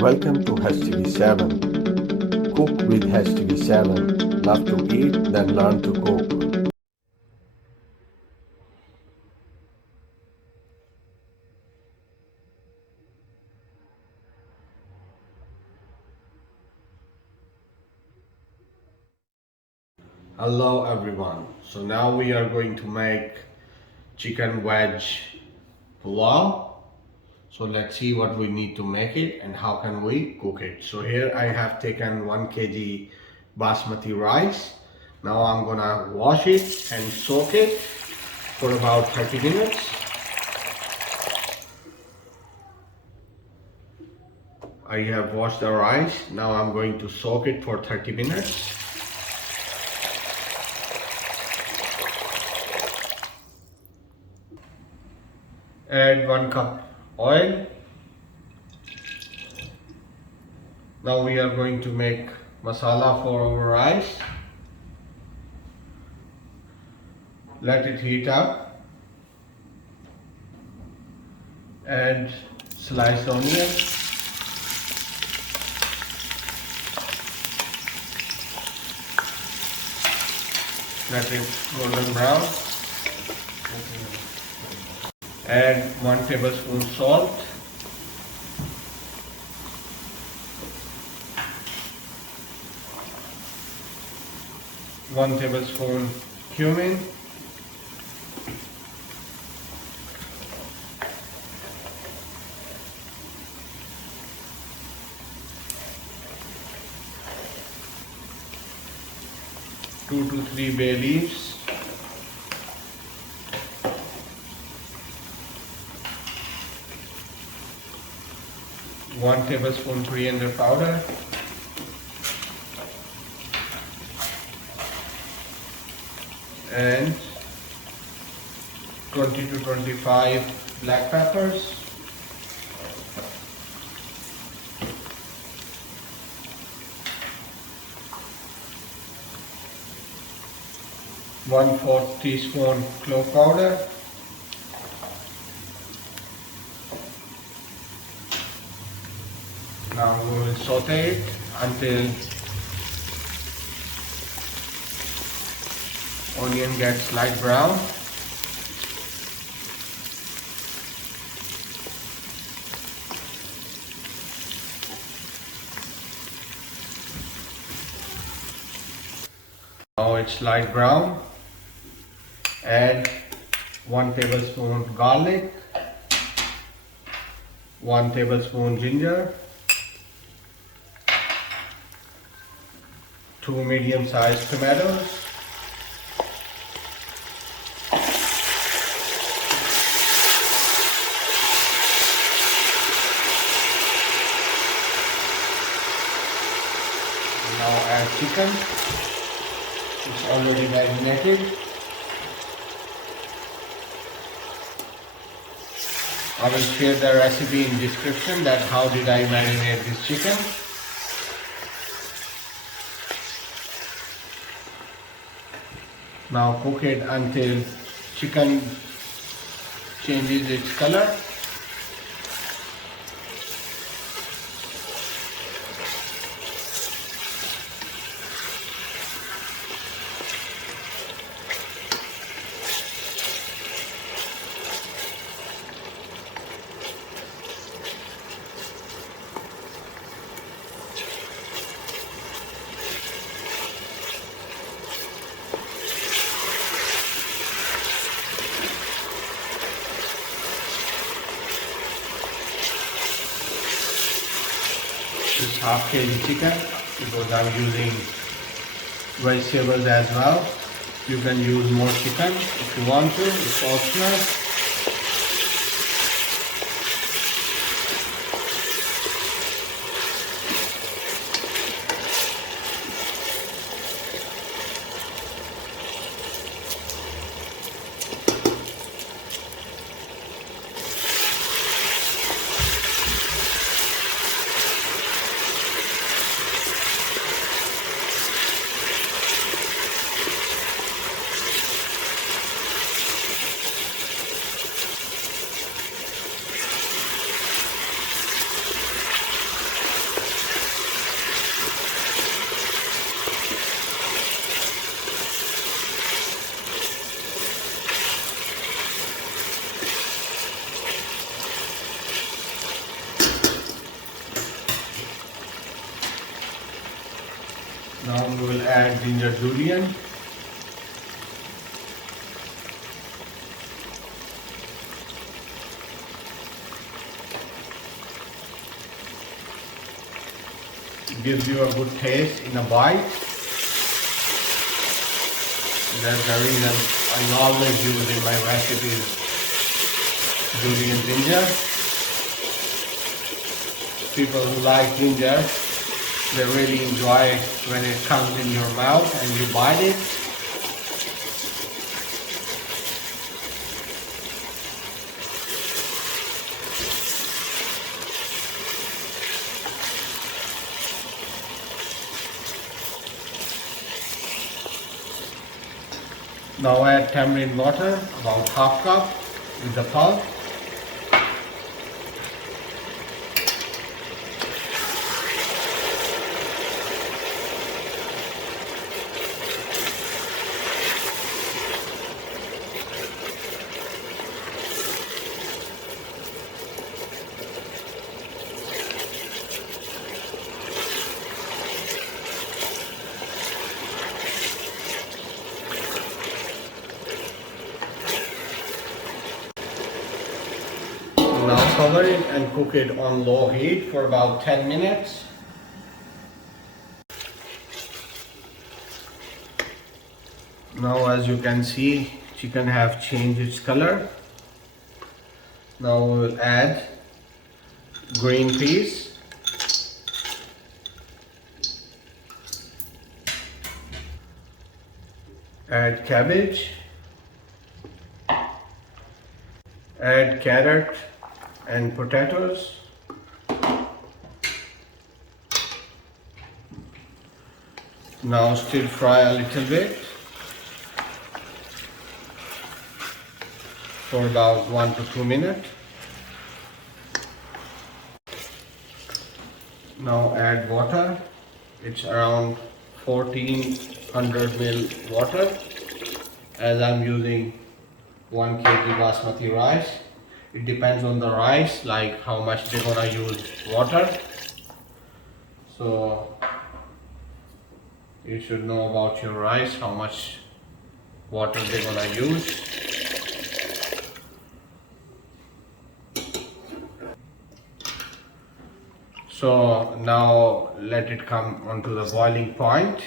Welcome to HTV7. Cook with HTV7. Love to eat, then learn to cook. Hello everyone. So now we are going to make chicken wedge pulao. So let's see what we need to make it and how can we cook it. So here I have taken 1 kg basmati rice. Now I'm gonna wash it and soak it for about 30 minutes. I have washed the rice. Now I'm going to soak it for 30 minutes. Add 1 cup oil. Now we are going to make masala for our rice. Let it heat up. Add sliced onion. Let it golden brown. Add 1 tablespoon salt. One tablespoon cumin. Two to 3 bay leaves. 1 tablespoon coriander powder. And 20 to 25 black peppers. One-fourth teaspoon clove powder. Now we will saute it until onion gets light brown. Now it's light brown. Add 1 tablespoon garlic, 1 tablespoon ginger, 2 medium-sized tomatoes, now add chicken. It's already marinated. I will share the recipe in description that how did I marinate this chicken. Now cook it until chicken changes its color. This half kg chicken because I'm using vegetables as well. You can use more chicken if you want to, it's optional. Now we will add ginger julienne. It gives you a good taste in a bite. That's the reason I always use in my recipes julienne ginger. People who like ginger, they really enjoy it when it comes in your mouth and you bite it. Now add tamarind water, about half cup with the pulp. Now cover it and cook it on low heat for about 10 minutes. Now as you can see, chicken have changed its color. Now we will add green peas, add cabbage, add carrot and potatoes, now stir fry a little bit for about 1 to 2 minutes. Now add water. It's around 1400 ml water, as I'm using 1 kg basmati rice. It depends on the rice, like how much they're gonna use water. So you should know about your rice, how much water they're gonna use. So now let it come onto the boiling point.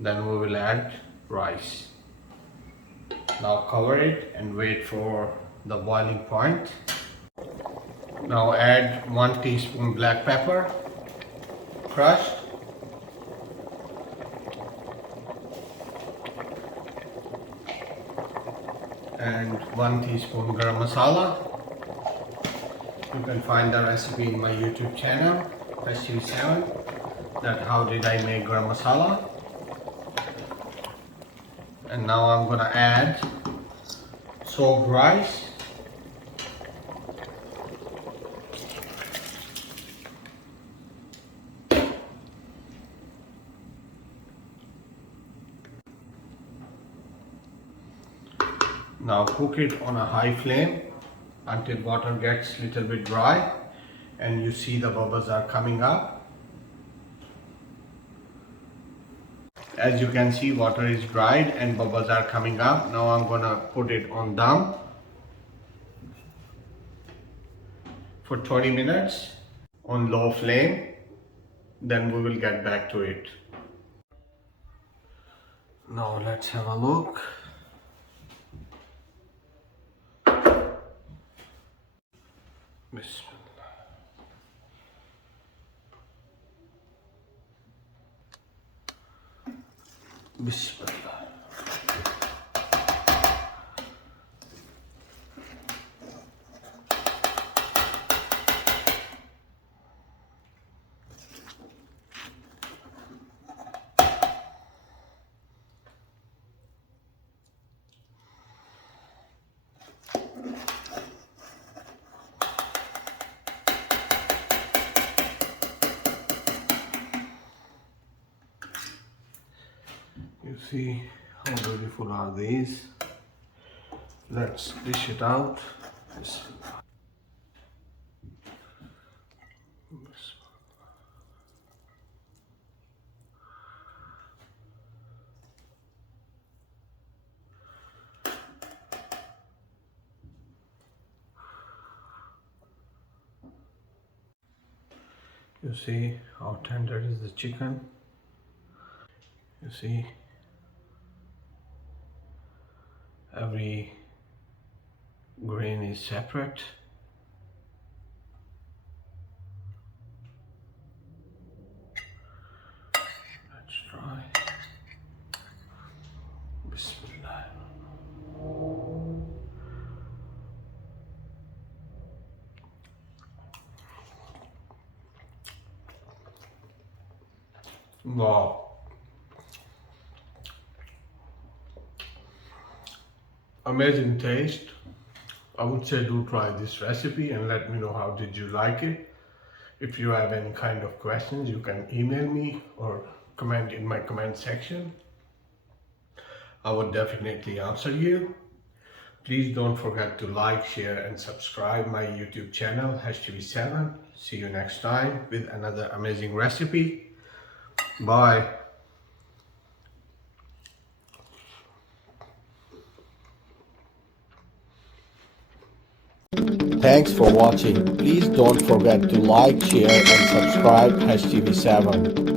Then we will add rice. Now cover it and wait for the boiling point. Now add 1 teaspoon black pepper, crushed. And 1 teaspoon garam masala. You can find the recipe in my YouTube channel, HTV7, that how did I make garam masala. And now I'm gonna add soaked rice. Now cook it on a high flame until water gets little bit dry and you see the bubbles are coming up. As you can see, water is dried and bubbles are coming up. Now I'm gonna put it on dum for 20 minutes on low flame. Then we will get back to it. Now let's have a look. Bismillah. Bismillah. You see how beautiful are these. Let's dish it out. You see how tender is the chicken. You see every grain is separate. Let's try. Bismillah. Wow. Amazing taste. I would say do try this recipe and let me know how did you like it. If you have any kind of questions, you can email me or comment in my comment section. I would definitely answer you. Please don't forget to like, share and subscribe my YouTube channel HTV7. See you next time with another amazing recipe. Bye. Thanks for watching. Please don't forget to like, share and subscribe HTV7.